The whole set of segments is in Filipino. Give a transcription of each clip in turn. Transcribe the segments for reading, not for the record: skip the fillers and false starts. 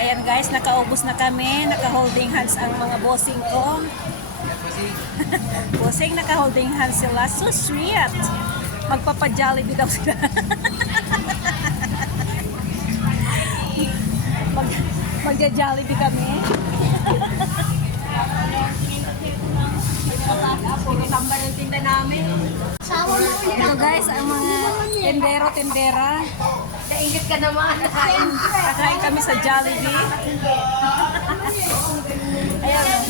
Ayan guys, nakaubos na kami. Naka-holding hands ang mga bossing ko. Bossing, naka-holding hands sila. So sweet. Magpapa-Jollibee daw sila. Magja-Jollibee kami. Pinatamba ng tinda namin. Ito guys, ang mga tendero-tendera. Nainggit ka naman. Kakain kami sa Jollibee. Ayan.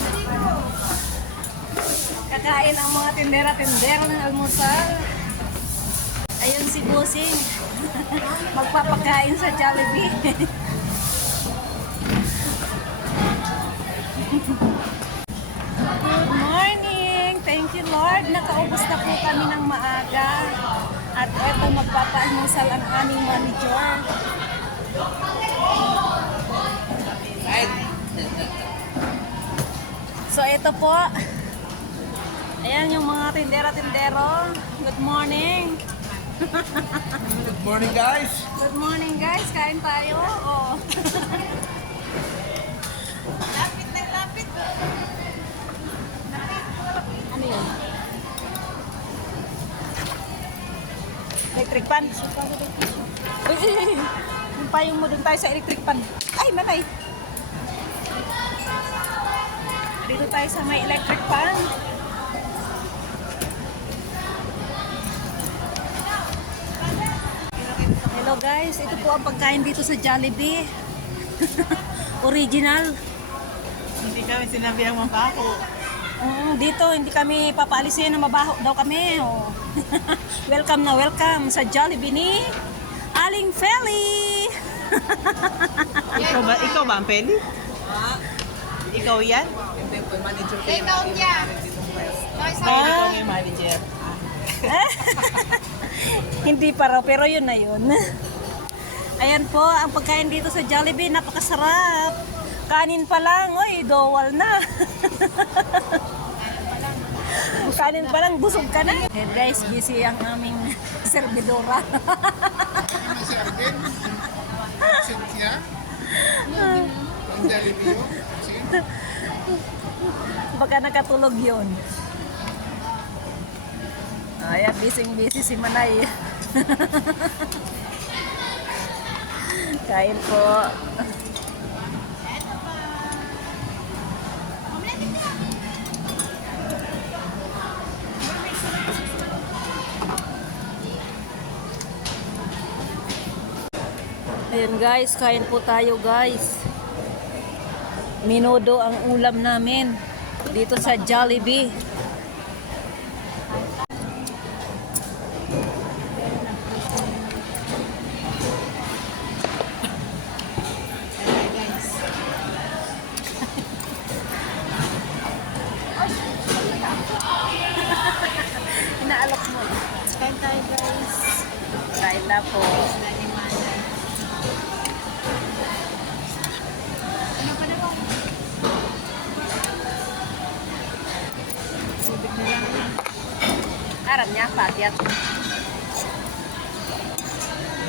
Kakain ang mga tendera-tendera ng almusal. Ayun si Bossing. Magpapakain sa Jollibee. Good morning! Thank you Lord. Nakaubos na po kami ng maaga. At eto magpapaalmusal ang aming manager. So ito po. Ayan yung mga tindera-tindero. Good morning. Good morning, guys. Good morning guys. Kain tayo. Oh. Lapit na lapit. Ano yun? Electric pan. Uy, yung payong mo dun tayo sa electric pan. Ay, manay. Dito tayo sa may electric pan. Hello guys, ito po ang pagkain dito sa Jollibee. Original. Hindi kami sinabi ang mabaho. Dito hindi kami papaalisin na mabaho daw kami. Oh. Welcome na welcome sa Jollibee ni Aling Feli. Ikaw ba ang peli? Ikaw yan? Hindi po, manager ko. Ikaw niya. Ikaw yung manager. Hindi pa raw, pero yun na yun. Ayan po, ang pagkain dito sa Jollibee, napakasarap. Kanin pa lang, oy, dowal na. Kanin pa lang, busog ka na. Ayan guys, busy ang aming servidora. Ano si Arden? Cynthia? Ang Jollibee yun? Sige. Baka nakatulog yun. Ayan, busy si Manay. Kain po. Ayan guys, kain po tayo guys. Minudo ang ulam namin dito sa Jollibee. Inaalok mo. Kain tayo guys. Kain na po. Ano pa naman? Subik na lang yan. Aram niya, patyat.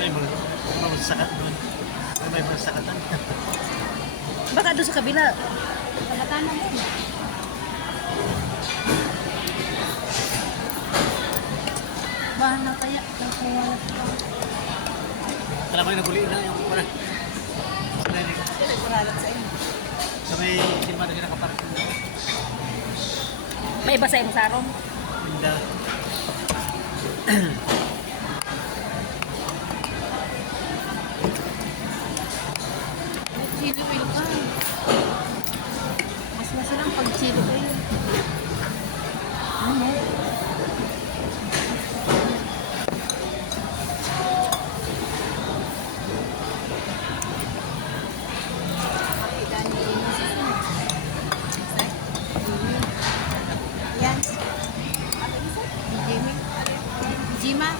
May mga sakat doon. May mga sakatan. Baka doon sa kabila. Pagkatana mo. Bahan na kaya. Alam ko yung naguli na yung pala. Sila kuralat sa inyo. Sa may hindi ba na siya nakaparking na. May iba sa imong sarong. Hindi. Chili oil ka. Mas masarap pag chili oil. Ano? Yan. Jimmy. Jima.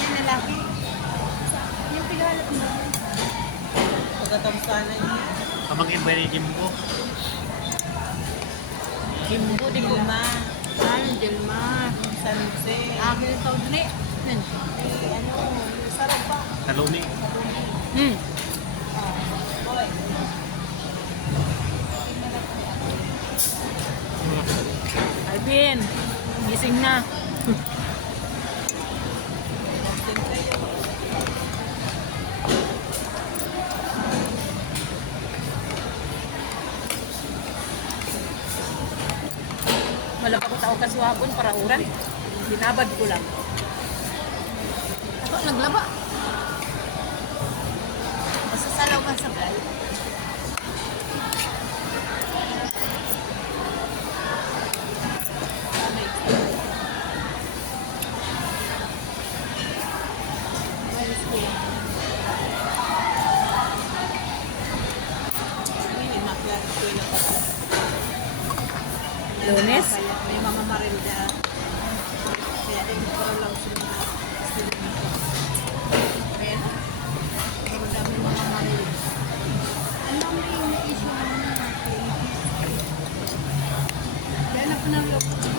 Yan lalaki. Yung pighalap mo. Pagkatapos sana yun. Pamangkin ba ni Jimbo? Jimbo di Guma. Ano, Jelma. San Jose. Akin ang tawag na eh. Ano, sarap pa. Talumi. Hmm. Queen, gising na. Malapa ko tao kasuhapon para uran. Binabad ko lang. Ako naglaba. Basta salaw ka sa bal. Lunes? May mga marilda. Kaya din ko lang sila student nito. Men, pero dami mga marilda. Ano may issue na natin? Kaya na po